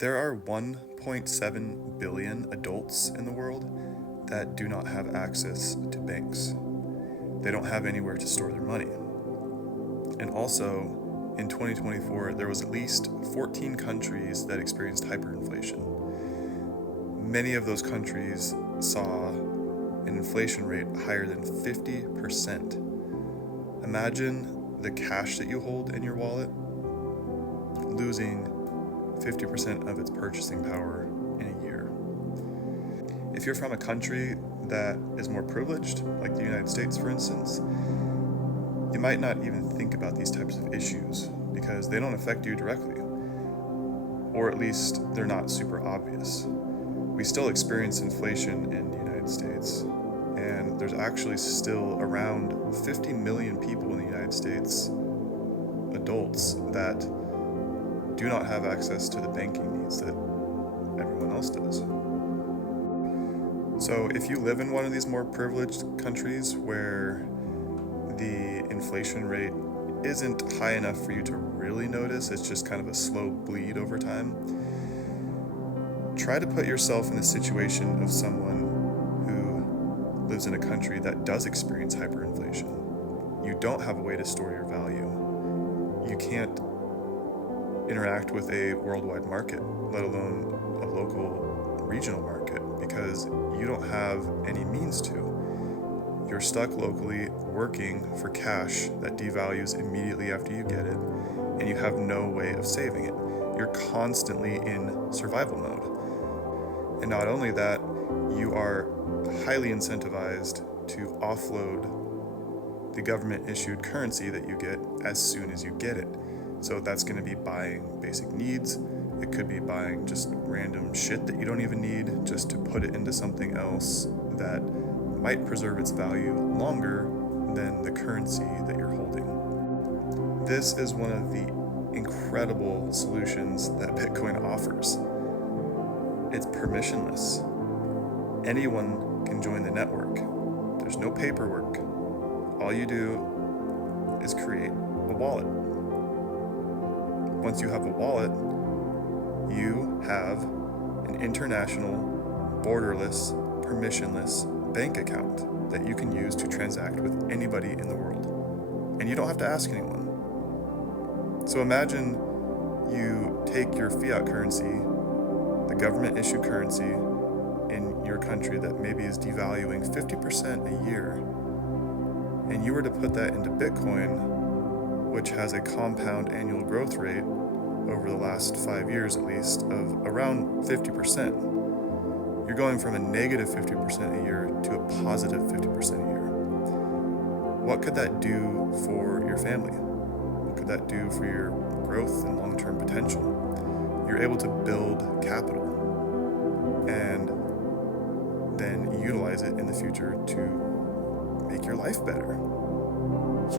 There are 1.7 billion adults in the world that do not have access to banks. They don't have anywhere to store their money. And also, in 2024, there was at least 14 countries that experienced hyperinflation. Many of those countries saw an inflation rate higher than 50%. Imagine the cash that you hold in your wallet losing 50% of its purchasing power in a year. If you're from a country that is more privileged, like the United States, for instance, you might not even think about these types of issues because they don't affect you directly, or at least they're not super obvious. We still experience inflation in the United States, and there's actually still around 50 million people in the United States, adults, that do not have access to the banking needs that everyone else does. So if you live in one of these more privileged countries where the inflation rate isn't high enough for you to really notice, it's just kind of a slow bleed over time, try to put yourself in the situation of someone who lives in a country that does experience hyperinflation. You don't have a way to store your value. You can't interact with a worldwide market, let alone a local regional market, because you don't have any means to. You're stuck locally working for cash that devalues immediately after you get it, and you have no way of saving it. You're constantly in survival mode. And not only that, you are highly incentivized to offload the government-issued currency that you get as soon as you get it. So that's going to be buying basic needs. It could be buying just random shit that you don't even need just to put it into something else that might preserve its value longer than the currency that you're holding. This is one of the incredible solutions that Bitcoin offers. It's permissionless. Anyone can join the network. There's no paperwork. All you do is create a wallet. Once you have a wallet, you have an international, borderless, permissionless bank account that you can use to transact with anybody in the world. And you don't have to ask anyone. So imagine you take your fiat currency, the government-issued currency in your country that maybe is devaluing 50% a year, and you were to put that into Bitcoin, which has a compound annual growth rate over the last 5 years at least of around 50%. You're going from a negative 50% a year to a positive 50% a year. What could that do for your family? What could that do for your growth and long-term potential? You're able to build capital and then utilize it in the future to make your life better.